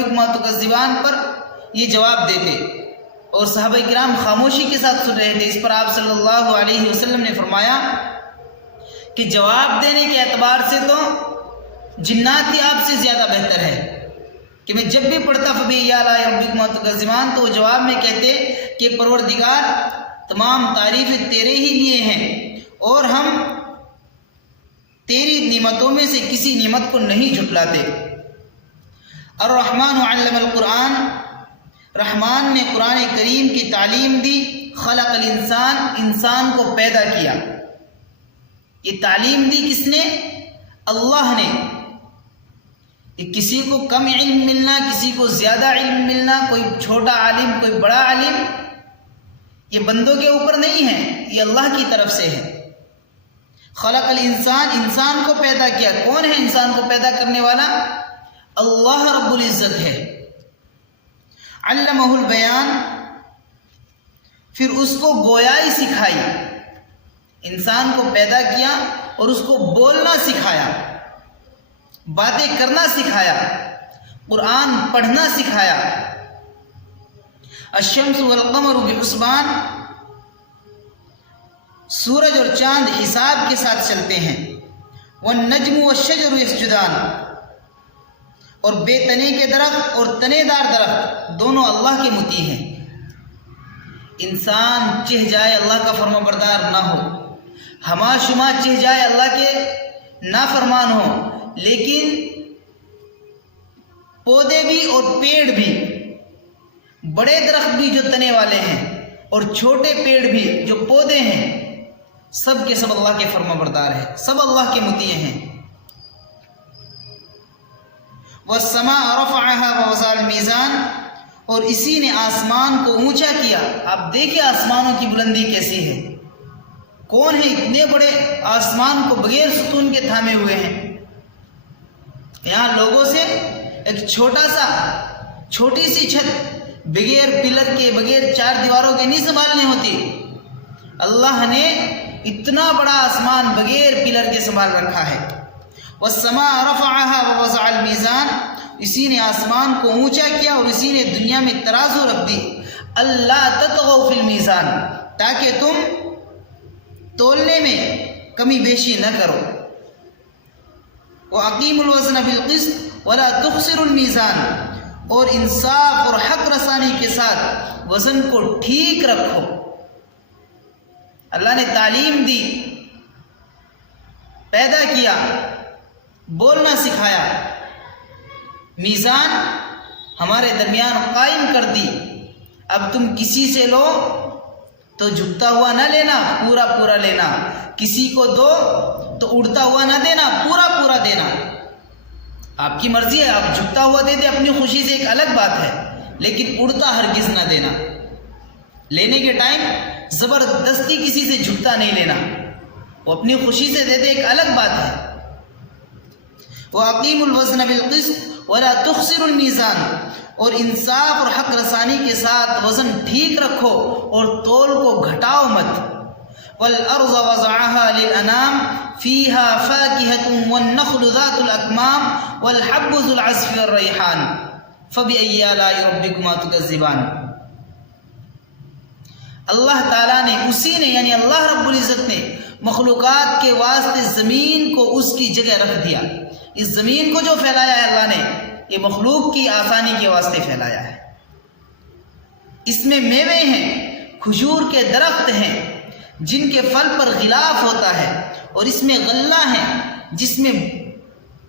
ربکما تکذبان پر یہ جواب دیتے اور صحابہ کرام خاموشی کے ساتھ سن رہے تھے۔ اس پر آپ صلی اللہ علیہ وسلم نے فرمایا کہ جواب دینے کے اعتبار سے تو جنات ہی آپ سے زیادہ بہتر ہے، کہ میں جب بھی پڑھتا فبأي آلاء ربکما تکذبان تو وہ جواب میں کہتے کہ پروردگار تمام تعریفیں تیرے ہی لیے ہیں اور ہم تیری نعمتوں میں سے کسی نعمت کو نہیں جھٹلاتے۔ الرحمن علم القرآن، رحمان نے قرآن کریم کی تعلیم دی۔ خلق الانسان، انسان کو پیدا کیا۔ یہ تعلیم دی کس نے؟ اللہ نے۔ کہ کسی کو کم علم ملنا، کسی کو زیادہ علم ملنا، کوئی چھوٹا عالم کوئی بڑا عالم، یہ بندوں کے اوپر نہیں ہے، یہ اللہ کی طرف سے ہے۔ خلق الانسان، انسان کو پیدا کیا۔ کون ہے انسان کو پیدا کرنے والا؟ اللہ رب العزت ہے۔ علمہ البیان، پھر اس کو گویائی سکھائی۔ انسان کو پیدا کیا اور اس کو بولنا سکھایا، باتیں کرنا سکھایا، قرآن پڑھنا سکھایا۔ الشمس والقمر بحسبان، سورج اور چاند حساب کے ساتھ چلتے ہیں۔ والنجم والشجر یسجدان، اور بے تنے کے درخت اور تنے دار درخت دونوں اللہ کے مطیع ہیں۔ انسان چہ جائے اللہ کا فرما بردار نہ ہو، ہما شما چہ جائے اللہ کے نافرمان ہو، لیکن پودے بھی اور پیڑ بھی، بڑے درخت بھی جو تنے والے ہیں اور چھوٹے پیڑ بھی جو پودے ہیں، سب کے سب اللہ کے فرما بردار ہیں، سب اللہ کے مطیع ہیں۔ والسماء رفعها ووضع الميزان، اور اسی نے آسمان کو اونچا کیا۔ آپ دیکھیں آسمانوں کی بلندی کیسی ہے۔ کون ہے اتنے بڑے آسمان کو بغیر ستون کے تھامے ہوئے ہیں؟ یہاں لوگوں سے ایک چھوٹی سی چھت بغیر پلر کے، بغیر چار دیواروں کے نہیں سنبھالنی ہوتی۔ اللہ نے اتنا بڑا آسمان بغیر پلر کے سنبھال رکھا ہے۔ والسماء رفعها ووضع الميزان، اسی نے آسمان کو اونچا کیا اور اسی نے دنیا میں ترازو رکھ دی۔ اللہ تطغوا فی المیزان، تاکہ تم تولنے میں کمی بیشی نہ کرو۔ وَأَقِيمُوا الْوَزْنَ بِالْقِسْطِ وَلَا تُخْسِرُوا الْمِيزَانَ، اور انصاف اور حق رسانی کے ساتھ وزن کو ٹھیک رکھو۔ اللہ نے تعلیم دی، پیدا کیا، بولنا سکھایا، میزان ہمارے درمیان قائم کر دی۔ اب تم کسی سے لو تو جھکتا ہوا نہ لینا، پورا پورا لینا۔ کسی کو دو تو اڑتا ہوا نہ دینا، پورا پورا دینا۔ آپ کی مرضی ہے، آپ جھکتا ہوا دے دیں اپنی خوشی سے، ایک الگ بات ہے، لیکن اڑتا ہرگز نہ دینا۔ لینے کے ٹائم زبردستی کسی سے جھکتا نہیں لینا، وہ اپنی خوشی سے دے دے، ایک الگ بات ہے۔ وَأَقِيمُوا الْوَزْنَ بِالْقِسْطِ وَلَا تُخْسِرُوا الْمِيزَانَ، اور انصاف اور حق رسانی کے ساتھ وزن ٹھیک رکھو اور تول کو گھٹاؤ مت۔ وَالْأَرْضَ وَضَعَهَا لِلْأَنَامِ فِيهَا فَاكِهَةٌ وَالنَّخْلُ ذَاتُ الْأَكْمَامِ وَالْحَبُّ ذُو الْعَصْفِ وَالرَّيْحَانِ فَبِأَيِّ آلَاءِ رَبِّكُمَا تُكَذِّبَانِ۔ اللہ تعالیٰ نے، اسی نے یعنی اللہ رب العزت نے مخلوقات کے واسطے زمین کو اس کی جگہ رکھ دیا۔ اس زمین کو جو پھیلایا ہے اللہ نے، یہ مخلوق کی آسانی کے واسطے پھیلایا ہے۔ اس میں میوے ہیں، کھجور کے درخت ہیں جن کے پھل پر غلاف ہوتا ہے، اور اس میں غلہ ہیں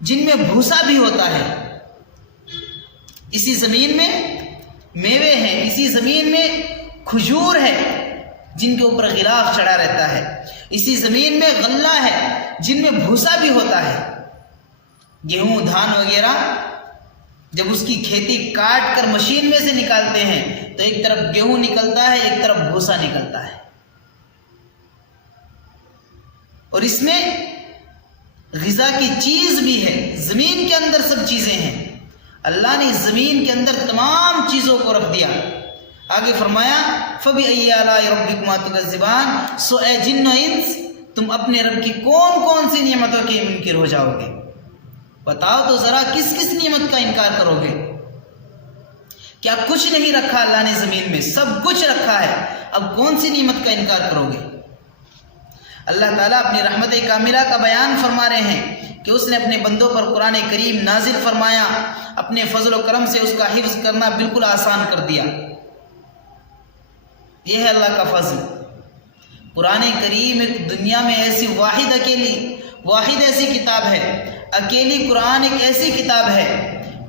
جن میں بھوسا بھی ہوتا ہے۔ اسی زمین میں میوے ہیں، اسی زمین میں کھجور ہے جن کے اوپر غلاف چڑھا رہتا ہے، اسی زمین میں غلہ ہے جن میں بھوسا بھی ہوتا ہے۔ گیہوں، دھان وغیرہ جب اس کی کھیتی کاٹ کر مشین میں سے نکالتے ہیں تو ایک طرف گیہوں نکلتا ہے، ایک طرف بھوسا نکلتا ہے، اور اس میں غذا کی چیز بھی ہے۔ زمین کے اندر سب چیزیں ہیں، اللہ نے زمین کے اندر تمام چیزوں کو رکھ دیا۔ آگے فرمایا فَبِأَيِّ آلَاءِ رَبِّكُمَا تُكَذِّبَانِ، سو اے جن و انس، تم اپنے رب کی کون کون سی نعمتوں کے منکر ہو جاؤ گے؟ بتاؤ تو ذرا کس کس نعمت کا انکار کرو گے؟ کیا کچھ نہیں رکھا اللہ نے زمین میں؟ سب کچھ رکھا ہے، اب کون سی نعمت کا انکار کرو گے؟ اللہ تعالیٰ اپنی رحمت کاملہ کا بیان فرما رہے ہیں کہ اس نے اپنے بندوں پر قرآن کریم نازل فرمایا، اپنے فضل و کرم سے اس کا حفظ کرنا بالکل آسان کر دیا۔ یہ ہے اللہ کا فضل۔ قرآن کریم ایک دنیا میں ایسی واحد ایسی کتاب ہے، اکیلی قرآن ایک ایسی کتاب ہے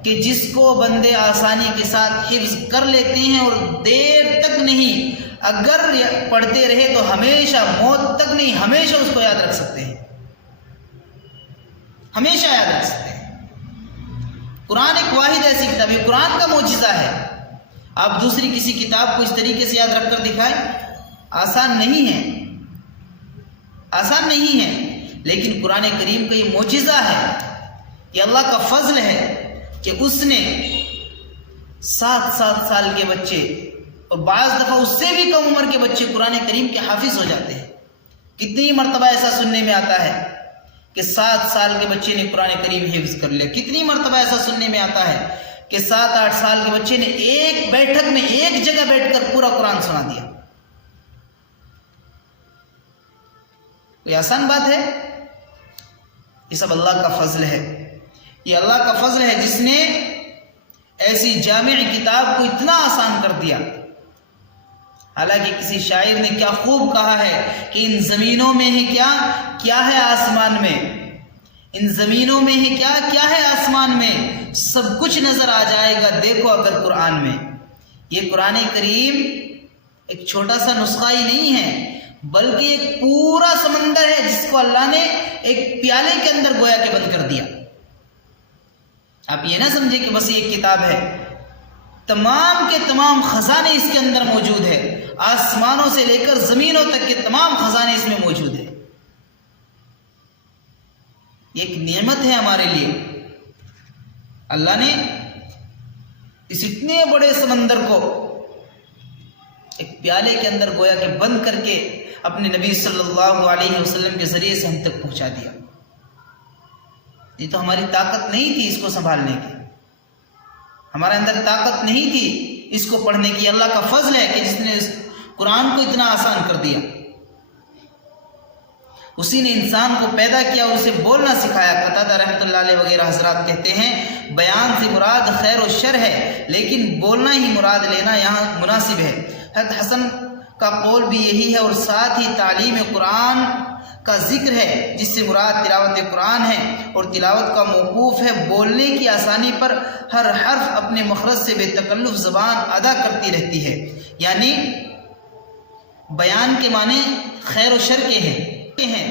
کہ جس کو بندے آسانی کے ساتھ حفظ کر لیتے ہیں اور دیر تک نہیں، اگر پڑھتے رہے تو ہمیشہ، موت تک نہیں، ہمیشہ اس کو یاد رکھ سکتے ہیں، ہمیشہ یاد رکھ سکتے ہیں۔ قرآن ایک واحد ایسی کتاب ہے، قرآن کا معجزہ ہے۔ آپ دوسری کسی کتاب کو اس طریقے سے یاد رکھ کر دکھائیں، آسان نہیں ہے، آسان نہیں ہے، لیکن قرآن کریم کا یہ معجزہ ہے، یہ اللہ کا فضل ہے کہ اس نے 7 سال کے بچے اور بعض دفعہ اس سے بھی کم عمر کے بچے قرآن کریم کے حافظ ہو جاتے ہیں۔ کتنی مرتبہ ایسا سننے میں آتا ہے کہ 7 سال کے بچے نے قرآن کریم حفظ کر لیا، کتنی مرتبہ ایسا سننے میں آتا ہے کہ 7-8 سال کے بچے نے ایک بیٹھک میں ایک جگہ بیٹھ کر پورا قرآن سنا دیا۔ کوئی آسان بات ہے؟ یہ سب اللہ کا فضل ہے، یہ اللہ کا فضل ہے جس نے ایسی جامع کتاب کو اتنا آسان کر دیا۔ حالانکہ کسی شاعر نے کیا خوب کہا ہے کہ ان زمینوں میں ہے کیا ہے آسمان میں، ان زمینوں میں ہے کیا ہے آسمان میں، سب کچھ نظر آ جائے گا دیکھو اگر قرآن میں۔ یہ قرآن کریم ایک چھوٹا سا نسخہ ہی نہیں ہے، بلکہ ایک پورا سمندر ہے جس کو اللہ نے ایک پیالے کے اندر گویا کہ بند کر دیا۔ آپ یہ نہ سمجھے کہ بس یہ کتاب ہے، تمام کے تمام خزانے اس کے اندر موجود ہے، آسمانوں سے لے کر زمینوں تک کے تمام خزانے اس میں موجود ہیں۔ یہ ایک نعمت ہے ہمارے لیے۔ اللہ نے اس اتنے بڑے سمندر کو ایک پیالے کے اندر گویا کہ بند کر کے اپنے نبی صلی اللہ علیہ وسلم کے ذریعے سے ہم تک پہنچا دیا۔ یہ تو ہماری طاقت نہیں تھی اس کو سنبھالنے کی، ہمارے اندر طاقت نہیں تھی اس کو پڑھنے کی۔ اللہ کا فضل ہے کہ جس نے اس قرآن کو اتنا آسان کر دیا۔ اسی نے انسان کو پیدا کیا اور اسے بولنا سکھایا۔ قتادہ رحمۃ اللہ علیہ وغیرہ حضرات کہتے ہیں بیان سے مراد خیر و شر ہے، لیکن بولنا ہی مراد لینا یہاں مناسب ہے۔ حضرت حسن کا قول بھی یہی ہے، اور ساتھ ہی تعلیم قرآن کا ذکر ہے جس سے مراد تلاوت قرآن ہے، اور تلاوت کا موقوف ہے بولنے کی آسانی پر، ہر حرف اپنے مخرج سے بے تکلف زبان ادا کرتی رہتی ہے۔ یعنی بیان کے معنی خیر و شر کے ہیں،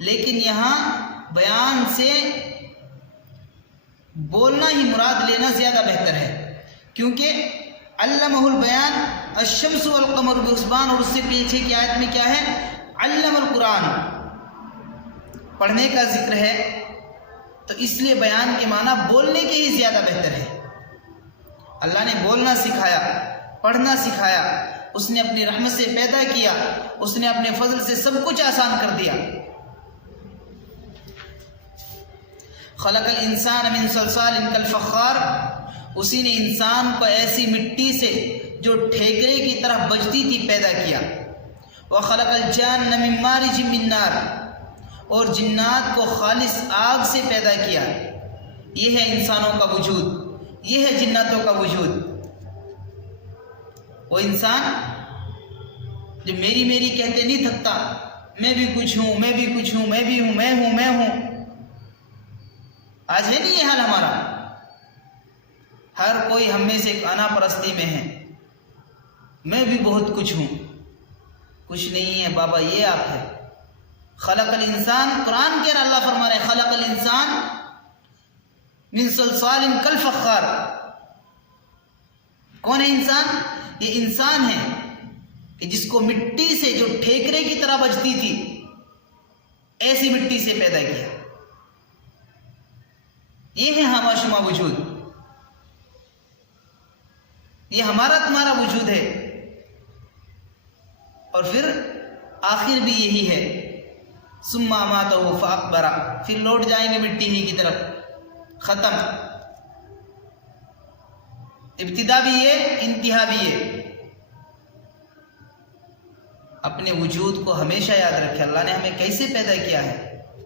لیکن یہاں بیان سے بولنا ہی مراد لینا زیادہ بہتر ہے، کیونکہ علمہ البیان الشمس والقمر بحسبان، اور اس سے پیچھے کی آیت میں کیا ہے؟ علم القرآن، پڑھنے کا ذکر ہے، تو اس لیے بیان کے معنی بولنے کے ہی زیادہ بہتر ہے۔ اللہ نے بولنا سکھایا، پڑھنا سکھایا، اس نے اپنی رحمت سے پیدا کیا، اس نے اپنے فضل سے سب کچھ آسان کر دیا۔ خلق الانسان من صلصال کالفخار، اسی نے انسان کو ایسی مٹی سے جو ٹھیکرے کی طرح بجتی تھی پیدا کیا۔ وخلق الجان من مارج من نار، اور جنات کو خالص آگ سے پیدا کیا۔ یہ ہے انسانوں کا وجود، یہ ہے جناتوں کا وجود۔ وہ انسان جو میری میری کہتے نہیں تھکتا، میں بھی کچھ ہوں، میں بھی کچھ ہوں، میں بھی ہوں، میں ہوں، میں ہوں۔ آج ہے نہیں یہ حال ہمارا؟ ہر کوئی ہم میں سے ایک انا پرستی میں ہے، میں بھی بہت کچھ ہوں۔ کچھ نہیں ہے بابا، یہ آپ ہے۔ خلق الانسان، قرآن کے اللہ فرما رہے ہیں خلق الانسان من صلصال کالفخار۔ کون ہے انسان؟ یہ انسان ہے کہ جس کو مٹی سے جو ٹھیکرے کی طرح بجتی تھی، ایسی مٹی سے پیدا کیا۔ یہ ہے ہمارا شما وجود، یہ ہمارا تمہارا وجود ہے۔ اور پھر آخر بھی یہی ہے، ثم اماتہ فاقبرہ، پھر لوٹ جائیں گے مٹی ہی کی طرف، ختم۔ ابتدا بھی ہے، انتہا بھی ہے۔ اپنے وجود کو ہمیشہ یاد رکھے، اللہ نے ہمیں کیسے پیدا کیا ہے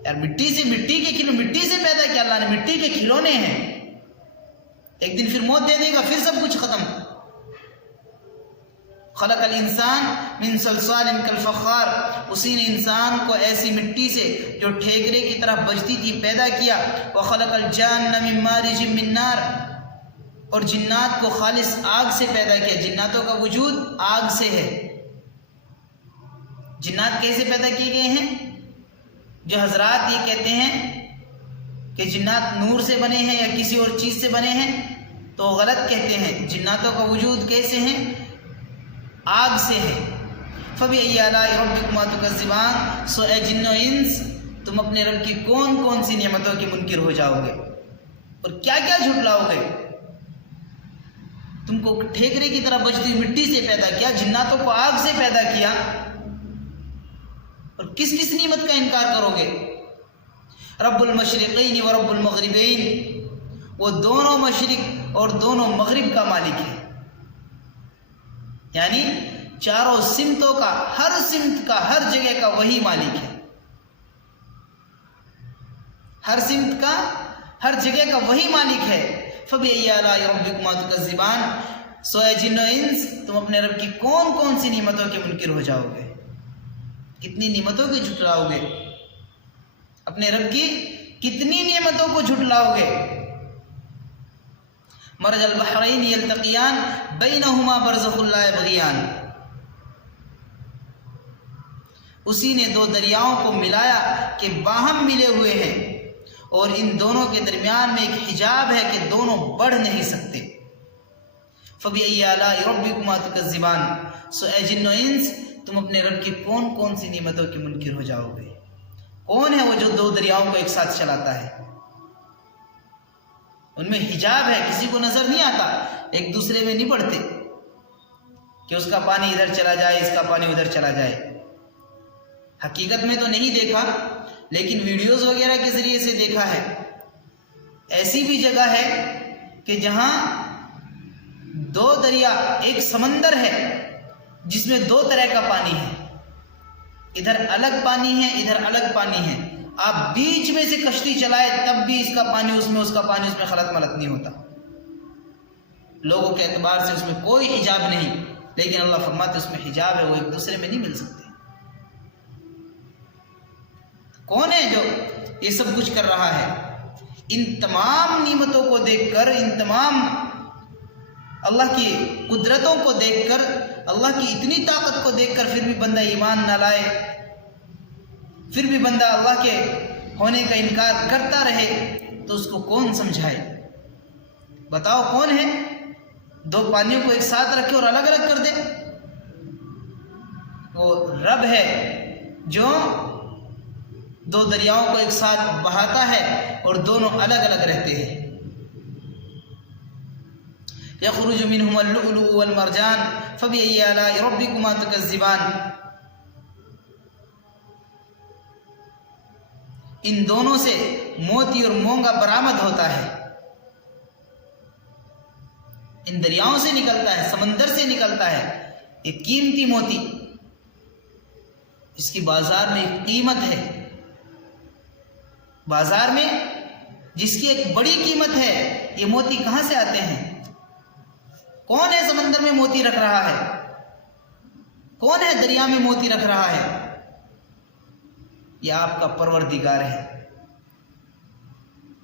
یار، مٹی سے پیدا کیا اللہ نے، مٹی کے کھلونے ہیں، ایک دن پھر موت دے دے گا، پھر سب کچھ ختم۔ خلق الانسان من صلصال کالفخار، اسی نے انسان کو ایسی مٹی سے جو ٹھیکرے کی طرح بجتی تھی پیدا کیا۔ وخلق الجان من مارج من نار، اور جنات کو خالص آگ سے پیدا کیا، جناتوں کا وجود آگ سے ہے۔ جنات کیسے پیدا کیے گئے ہیں؟ جو حضرات یہ کہتے ہیں کہ جنات نور سے بنے ہیں یا کسی اور چیز سے بنے ہیں تو غلط کہتے ہیں۔ جناتوں کا وجود کیسے ہیں؟ آگ سے ہے۔ فَبِأَيِّ آلَاءِ رَبِّكُمَا تُكَذِّبَانِ، سو اے جن و انس تم اپنے رب کی کون کون سی نعمتوں کے منکر ہو جاؤ گے اور کیا کیا جھٹلاؤ گے؟ تم کو ٹھیکرے کی طرح بجتی مٹی سے پیدا کیا، جناتوں کو آگ سے پیدا کیا، اور کس کس نعمت کا انکار کرو گے؟ رب المشرقین و رب المغربین، وہ دونوں مشرق اور دونوں مغرب کا مالک ہے، یعنی چاروں سمتوں کا، ہر سمت کا، ہر جگہ کا وہی مالک ہے، ہر سمت کا، ہر جگہ کا وہی مالک ہے۔ فَبِأَيِّ آلَاءِ رَبِّكُمَا تُكَذِّبَانِ، سو اے جن و انس تم اپنے رب کی کون کون سی نعمتوں کے منکر ہو جاؤ گے، کتنی نعمتوں کو جھٹلاؤ گے، اپنے رب کی کتنی نعمتوں کو جھٹلاؤ گے؟ مرج البحرین یلتقیان بینہما برزخ لا یبغیان، اسی نے دو دریاؤں کو ملایا کہ باہم ملے ہوئے ہیں، اور ان دونوں کے درمیان میں ایک حجاب ہے کہ دونوں بڑھ نہیں سکتے۔ فَبِأَيِّ آلَاءِ رَبِّكُمَا تُكَذِّبَانِ، سو اے جن و انس تم اپنے رب کی کون کون سی نعمتوں کے منکر ہو جاؤ گے؟ کون ہے وہ جو دو دریاؤں کو ایک ساتھ چلاتا ہے؟ ان میں حجاب ہے، کسی کو نظر نہیں آتا، ایک دوسرے میں نہیں پڑتے کہ اس کا پانی ادھر چلا جائے، اس کا پانی ادھر چلا جائے۔ حقیقت میں تو نہیں دیکھا، لیکن ویڈیوز وغیرہ کے ذریعے سے دیکھا ہے۔ ایسی بھی جگہ ہے کہ جہاں دو دریا، ایک سمندر ہے جس میں دو طرح کا پانی ہے، ادھر الگ پانی ہے، ادھر الگ پانی ہے، آپ بیچ میں سے کشتی چلائے تب بھی اس کا پانی اس میں، اس کا پانی اس میں خلط ملط نہیں ہوتا، لوگوں کے اعتبار سے اس میں کوئی حجاب نہیں، لیکن اللہ فرماتے اس میں حجاب ہے، وہ ایک دوسرے میں نہیں مل سکتے۔ کون ہے جو یہ سب کچھ کر رہا ہے؟ ان تمام نعمتوں کو دیکھ کر، ان تمام اللہ کی قدرتوں کو دیکھ کر، اللہ کی اتنی طاقت کو دیکھ کر پھر بھی بندہ ایمان نہ لائے، پھر بھی بندہ اللہ کے ہونے کا انکار کرتا رہے، تو اس کو کون سمجھائے؟ بتاؤ کون ہے؟ دو پانیوں کو ایک ساتھ رکھے اور الگ الگ کر دے؟ وہ رب ہے جو دو دریاؤں کو ایک ساتھ بہاتا ہے اور دونوں الگ الگ رہتے ہیں۔ یخرج منہما اللؤلؤ والمرجان فبأي آلاء ربكما تكذبان، ان دونوں سے موتی اور مونگا برآمد ہوتا ہے، ان دریاؤں سے نکلتا ہے، سمندر سے نکلتا ہے، ایک قیمتی موتی، اس کی بازار میں ایک قیمت ہے، بازار میں جس کی ایک بڑی قیمت ہے۔ یہ موتی کہاں سے آتے ہیں؟ کون ہے سمندر میں موتی رکھ رہا ہے؟ کون ہے دریا میں موتی رکھ رہا ہے؟ یہ آپ کا پروردگار ہے،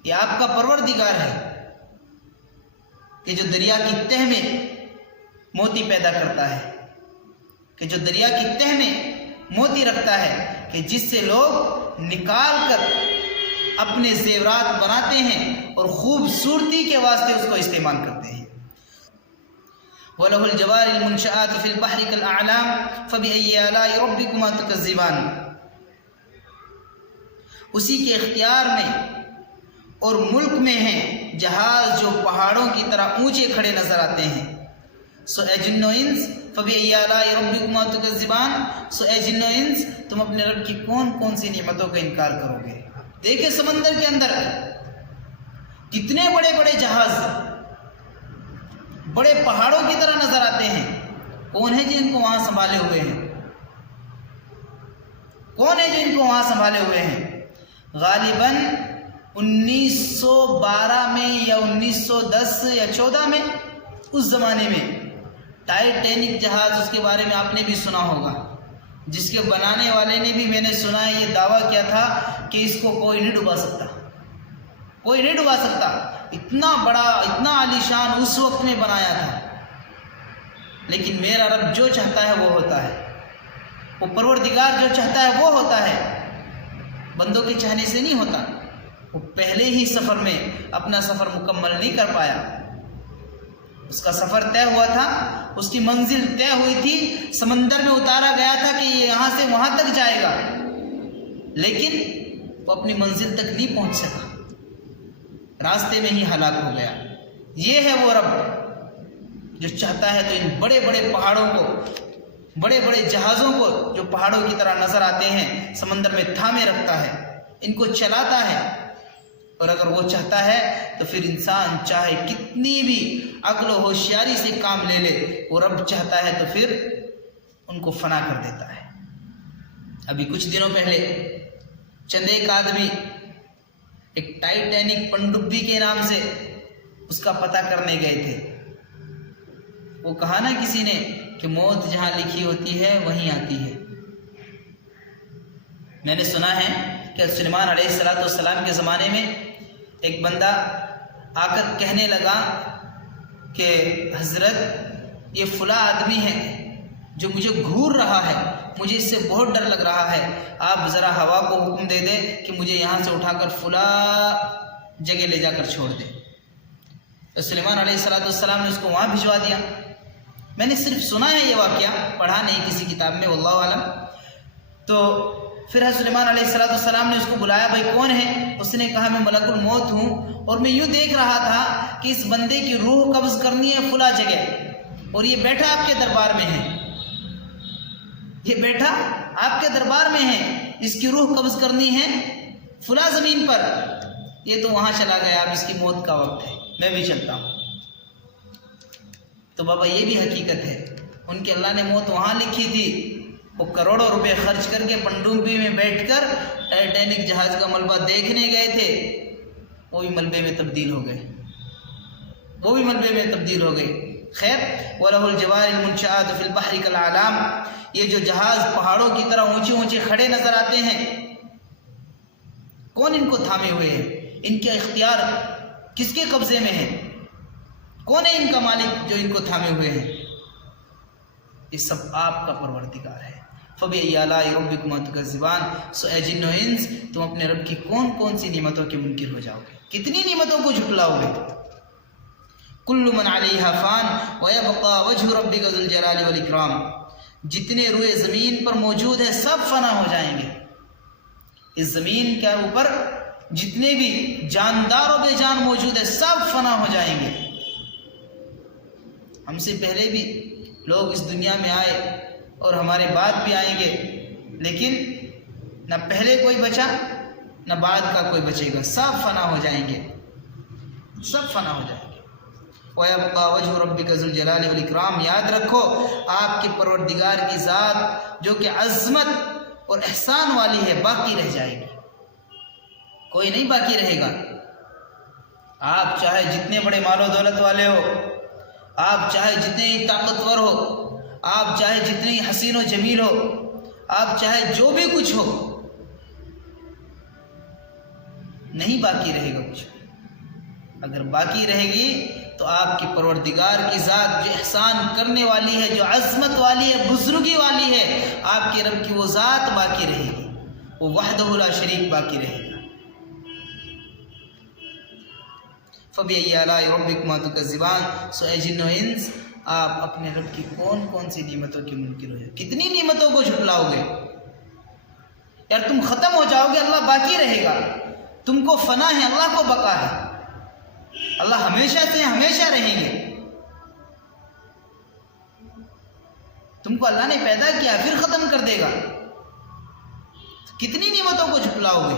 یہ آپ کا پروردگار ہے کہ جو دریا کی تہ میں موتی پیدا کرتا ہے، کہ جو دریا کی تہ میں موتی رکھتا ہے، کہ جس سے لوگ نکال کر اپنے زیورات بناتے ہیں اور خوبصورتی کے واسطے اس کو استعمال کرتے ہیں۔ وَلَهُ الْجَوَارِ الْمُنْشَآتُ فِي الْبَحْرِ كَالْأَعْلَامِ فَبِأَيِّ آلَاءِ رَبِّكُمَا تُكَذِّبَانِ، اسی کے اختیار میں اور ملک میں ہیں جہاز جو پہاڑوں کی طرح اونچے کھڑے نظر آتے ہیں۔ سو اے جن و انس فَبِأَيِّ آلَاءِ رَبِّكُمَا تُكَذِّبَانِ، سو اے جن و انس تم اپنے رب کی کون کون سی نعمتوں کا انکار کرو گے؟ دیکھیں سمندر کے اندر کتنے بڑے بڑے جہاز، بڑے پہاڑوں کی طرح نظر آتے ہیں. کون ہے جن کو وہاں سنبھالے ہوئے ہیں؟ کون ہے جن کو وہاں سنبھالے ہوئے ہیں؟ غالباً 1912 میں یا 1910 یا 14 میں، اس زمانے میں ٹائٹینک جہاز، اس کے بارے میں آپ نے بھی سنا ہوگا، جس کے بنانے والے نے بھی، میں نے سنا ہے، یہ دعویٰ کیا تھا کہ اس کو کوئی نہیں ڈبا سکتا، کوئی نہیں ڈبا سکتا. اتنا بڑا، اتنا عالیشان اس وقت میں بنایا تھا. لیکن میرا رب جو چاہتا ہے وہ ہوتا ہے، وہ پروردگار جو چاہتا ہے وہ ہوتا ہے، بندوں کے چاہنے سے نہیں ہوتا. وہ پہلے ہی سفر میں اپنا سفر مکمل نہیں کر پایا. اس کا سفر طے ہوا تھا، اس کی منزل طے ہوئی تھی، سمندر میں اتارا گیا تھا کہ یہ یہاں سے وہاں تک جائے گا، لیکن وہ اپنی منزل تک نہیں پہنچ سکا، راستے میں ہی ہلاک ہو گیا. یہ ہے وہ رب جو چاہتا ہے تو ان بڑے بڑے پہاڑوں کو، بڑے بڑے جہازوں کو جو پہاڑوں کی طرح نظر آتے ہیں، سمندر میں تھامے رکھتا ہے، ان کو چلاتا ہے. اور اگر وہ چاہتا ہے تو پھر انسان چاہے کتنی بھی عقل و ہوشیاری سے کام لے لے، وہ رب چاہتا ہے تو پھر ان کو فنا کر دیتا ہے. ابھی کچھ دنوں پہلے چند ایک آدمی ایک ٹائٹینک پنڈبی کے نام سے اس کا پتہ کرنے گئے تھے. وہ کہا نا کسی نے کہ موت جہاں لکھی ہوتی ہے وہیں آتی ہے. میں نے سنا ہے کہ سلیمان علیہ السلام کے زمانے میں ایک بندہ آ کر کہنے لگا کہ حضرت یہ فلاں آدمی ہے جو مجھے گھور رہا ہے، مجھے اس سے بہت ڈر لگ رہا ہے، آپ ذرا ہوا کو حکم دے دیں کہ مجھے یہاں سے اٹھا کر فلاں جگہ لے جا کر چھوڑ دے. تو سلیمان علیہ السلام نے اس کو وہاں بھجوا دیا. میں نے صرف سنا ہے یہ واقعہ، پڑھا نہیں کسی کتاب میں، واللہ عالم. تو پھر حضرت سلیمان علیہ السلام نے اس کو بلایا، بھائی کون ہے؟ اس نے کہا میں ملک الموت ہوں، اور میں یوں دیکھ رہا تھا کہ اس بندے کی روح قبض کرنی ہے فلاں جگہ، اور یہ بیٹھا آپ کے دربار میں ہے، یہ بیٹھا آپ کے دربار میں ہے، اس کی روح قبض کرنی ہے فلاں زمین پر. یہ تو وہاں چلا گیا، اب اس کی موت کا وقت ہے، میں بھی چلتا ہوں. تو بابا یہ بھی حقیقت ہے، ان کے اللہ نے موت وہاں لکھی تھی. وہ کروڑوں روپے خرچ کر کے پنڈوبی میں بیٹھ کر ٹائٹینک جہاز کا ملبہ دیکھنے گئے تھے، وہ بھی ملبے میں تبدیل ہو گئے، وہ بھی ملبے میں تبدیل ہو گئے. خیر، وَلَهُ الْجَوَارِ الْمُنْشَآتُ فِي الْبَحْرِ كَالْأَعْلَامِ، یہ جو جہاز پہاڑوں کی طرح اونچے اونچے کھڑے نظر آتے ہیں، کون ان کو تھامے ہوئے ہیں؟ ان کا اختیار کس کے قبضے میں ہے؟ کون ہے ان کا مالک جو ان کو تھامے ہوئے ہیں؟ یہ سب آپ کا پروردگار ہے. فَبِأَيِّ آلَاءِ رَبِّكُمَا تُكَذِّبَانِ، سو اے جن و انس، تم اپنے رب کی کون کون سی نعمتوں کے منکر ہو جاؤ گے، کتنی نعمتوں کو جھٹلاؤ گے. کل من علیہا فان ویبقى وجہ ربک ذو الجلال والاکرام، جتنے روئے زمین پر موجود ہیں سب فنا ہو جائیں گے. اس زمین کے اوپر جتنے بھی جاندار و بے جان موجود ہیں سب فنا ہو جائیں گے. ہم سے پہلے بھی لوگ اس دنیا میں آئے اور ہمارے بعد بھی آئیں گے، لیکن نہ پہلے کوئی بچا نہ بعد کا کوئی بچے گا، سب فنا ہو جائیں گے، سب فنا ہو جائیں گے. وَيَبْقَى وَجْهُ رَبِّكَ ذُو الْجَلَالِ وَالْإِكْرَامِ، یاد رکھو آپ کے پروردگار کی ذات جو کہ عظمت اور احسان والی ہے باقی رہ جائے گی، کوئی نہیں باقی رہے گا. آپ چاہے جتنے بڑے مال و دولت والے ہو، آپ چاہے جتنے ہی طاقتور ہو، آپ چاہے جتنے ہی حسین و جمیل ہو، آپ چاہے جو بھی کچھ ہو، نہیں باقی رہے گا کچھ. اگر باقی رہے گی تو آپ کی پروردگار کی ذات جو احسان کرنے والی ہے، جو عظمت والی ہے، بزرگی والی ہے، آپ کے رب کی وہ ذات باقی رہے گی، وہ وحدہ لا شریک باقی رہے گا. فَبِأَيِّ آلَاءِ رَبِّكُمَا تُكَذِّبَانِ، سو اے جن و انس آپ اپنے رب کی کون کون سی نعمتوں کے منکر ہو جائے، کتنی نعمتوں کو جھٹلاؤ گے. یار تم ختم ہو جاؤ گے، اللہ باقی رہے گا. تم کو فنا ہے، اللہ کو بقا ہے. اللہ ہمیشہ سے ہمیشہ رہیں گے. تم کو اللہ نے پیدا کیا پھر ختم کر دے گا، کتنی نعمتوں کو جھٹلاؤ گے.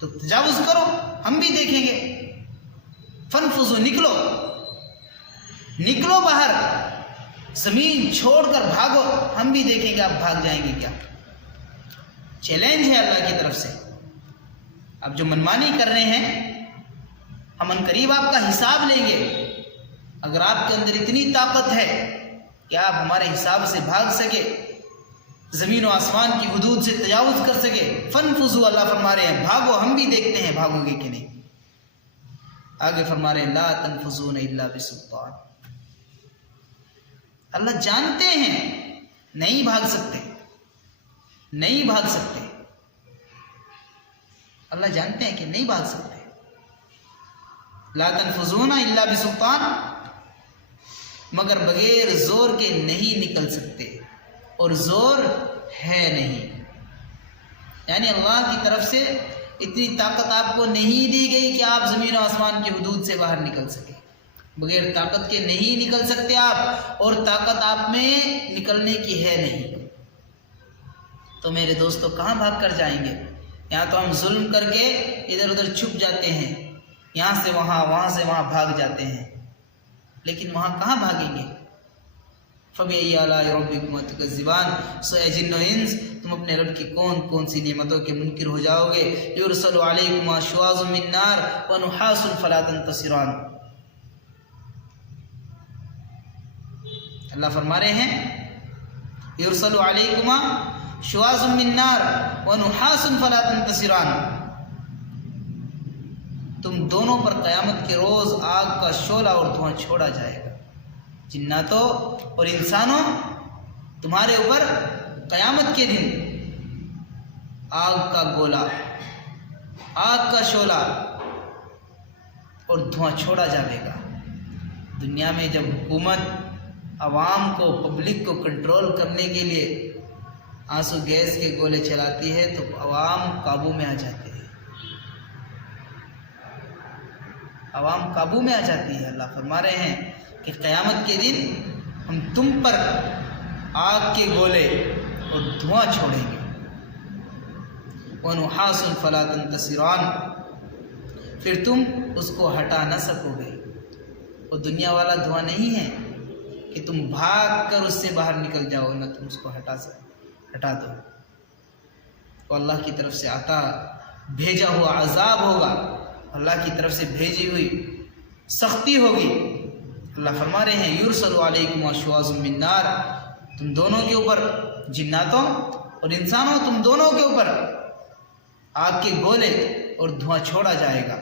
تو تجاوز کرو، ہم بھی دیکھیں گے. فنفذوا، نکلو نکلو باہر، زمین چھوڑ کر بھاگو، ہم بھی دیکھیں گے آپ بھاگ جائیں گے کیا. چیلنج ہے اللہ کی طرف سے. اب جو منمانی کر رہے ہیں، ہم ان قریب آپ کا حساب لیں گے. اگر آپ کے اندر اتنی طاقت ہے کہ آپ ہمارے حساب سے بھاگ سکے، زمین و آسمان کی حدود سے تجاوز کر سکے، فنفذوا، اللہ فرما رہے ہیں بھاگو، ہم بھی دیکھتے ہیں بھاگو گے کہ نہیں. آگے فرما رہے ہیں لا تنفذون الا بسلطان. اللہ جانتے ہیں نہیں بھاگ سکتے، نہیں بھاگ سکتے. اللہ جانتے ہیں کہ نہیں بھاگ سکتے. لا تنفذون الا بسلطان، مگر بغیر زور کے نہیں نکل سکتے، اور زور ہے نہیں. یعنی اللہ کی طرف سے اتنی طاقت آپ کو نہیں دی گئی کہ آپ زمین و آسمان کی حدود سے باہر نکل سکیں. بغیر طاقت کے نہیں نکل سکتے آپ، اور طاقت آپ میں نکلنے کی ہے نہیں. تو میرے دوستو کہاں بھاگ کر جائیں گے؟ یہاں تو ہم ظلم کر کے ادھر ادھر چھپ جاتے ہیں، یہاں سے وہاں، وہاں سے وہاں بھاگ جاتے ہیں، لیکن وہاں کہاں بھاگیں گے؟ فَبِأَيِّ آلَاءِ رَبِّكُمَا تُكَذِّبَانِ. سوئے جن و انس، تم اپنے رب کی کون کون سی نعمتوں کے منکر ہو جاؤ گے. يُرْسَلُ عَلَيْكُمَا شُوَاظٌ مِّن نَّارٍ وَنُحَاسٌ فَلَا تَنتَصِرَانِ. اللہ فرما رہے ہیں يُرْسَلُ عَلَيْكُمَا شُوَاظٌ مِّن نَّارٍ وَنُحَاسٌ فَلَا تَنتَصِرَانِ. تم دونوں پر قیامت کے روز آگ کا شعلہ اور دھواں چھوڑا جائے گا. جناتوں اور انسانوں، تمہارے اوپر قیامت کے دن آگ کا گولا، آگ کا شعلہ اور دھواں چھوڑا جائے گا. دنیا میں جب حکومت عوام کو، پبلک کو کنٹرول کرنے کے لیے آنسو گیس کے گولے چلاتی ہے تو عوام قابو میں آ جاتے ہیں، عوام قابو میں آ جاتی ہے. اللہ فرما رہے ہیں کہ قیامت کے دن ہم تم پر آگ کے گولے اور دھواں چھوڑیں گے. وَنُحَاسٌ فَلَا تَنتَصِرَانِ، پھر تم اس کو ہٹا نہ سکو گے. وہ دنیا والا دھواں نہیں ہے کہ تم بھاگ کر اس سے باہر نکل جاؤ، نہ تم اس کو ہٹا دو. وہ اللہ کی طرف سے آتا بھیجا ہوا عذاب ہوگا، اللہ کی طرف سے بھیجی ہوئی سختی ہوگی. اللہ فرما رہے ہیں یرسل علیکم شواظ من نار، تم دونوں کے اوپر، جناتوں اور انسانوں، تم دونوں کے اوپر آگ کے گولے اور دھواں چھوڑا جائے گا.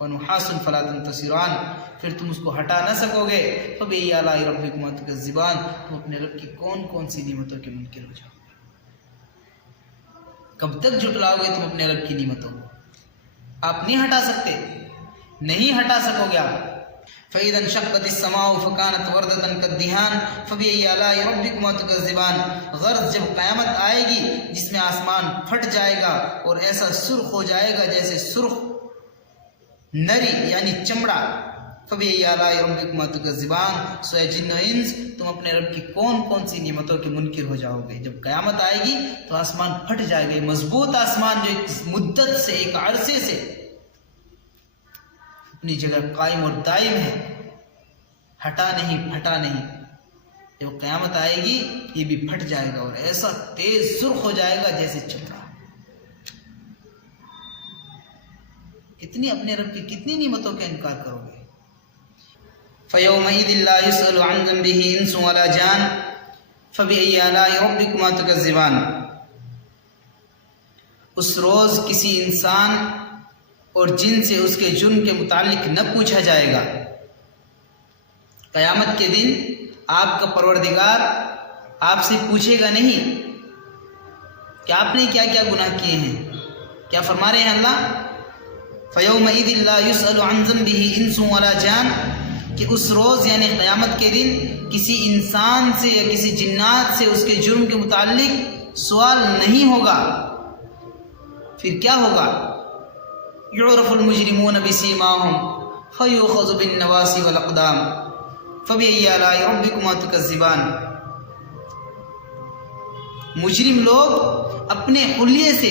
ونحاس فلا تنتصران، پھر تم اس کو ہٹا نہ سکو گے. فبأي آلاء ربكما تكذبان، تم اپنے رب کی کون کون سی نعمتوں کے منکر ہو جاؤ گے. کب تک جھٹلاؤ گے تم اپنے رب کی نعمتوں کو؟ آپ نہیں ہٹا سکتے، نہیں ہٹا سکو گے آپ. فَإِذَا انشَقَّتِ السَّمَاءُ فَكَانَتْ وَرْدَةً كَالدِّهَانِ فَبِأَيِّ آلَاءِ رَبِّكُمَا تُكَذِّبَانِ. غرض جب قیامت آئے گی جس میں آسمان پھٹ جائے گا اور ایسا سرخ ہو جائے گا جیسے سرخ نری یعنی چمڑا. فَبِأَيِّ آلَاءِ رَبِّكُمَا تُكَذِّبَانِ، سوئے جن و انس، تم اپنے رب کی کون کون سی نعمتوں کے منکر ہو جاؤ گے. جب قیامت آئے گی تو آسمان پھٹ جائے گا. مضبوط آسمان جو ایک مدت سے، ایک عرصے سے اپنی جگہ قائم اور دائم ہے، ہٹا نہیں پھٹا نہیں، جب قیامت آئے گی یہ بھی پھٹ جائے گا اور ایسا تیز سرخ ہو جائے گا جیسے چمڑا. کتنی اپنے رب کی کتنی نعمتوں کا انکار کرو گے. فَيَوْمَئِذٍ لَا يُسْأَلُ عَنْ ذَنبِهِ إِنسٌ وَلَا جَانٌ فَبِأَيِّ آلَاءِ رَبِّكُمَا تُكَذِّبَانِ. اس روز کسی انسان اور جن سے اس کے جرم کے متعلق نہ پوچھا جائے گا. قیامت کے دن آپ کا پروردگار آپ سے پوچھے گا نہیں کہ آپ نے کیا کیا گناہ کیے ہیں. کیا فرما رہے ہیں اللہ؟ فَيَوْمَئِذٍ لَا يُسْأَلُ عَنْ ذَنبِهِ إِنسٌ وَلَا جَانٌ، کہ اس روز یعنی قیامت کے دن کسی انسان سے یا کسی جنات سے اس کے جرم کے متعلق سوال نہیں ہوگا. پھر کیا ہوگا؟ يُعْرَفُ الْمُجْرِمُونَ بِسِيمَاهُمْ فَيُؤْخَذُ بِالنَّوَاصِي وَالْأَقْدَامِ فَبِأَيِّ آلَاءِ رَبِّكُمَا تُكَذِّبَانِ. مجرم لوگ اپنے حلیے سے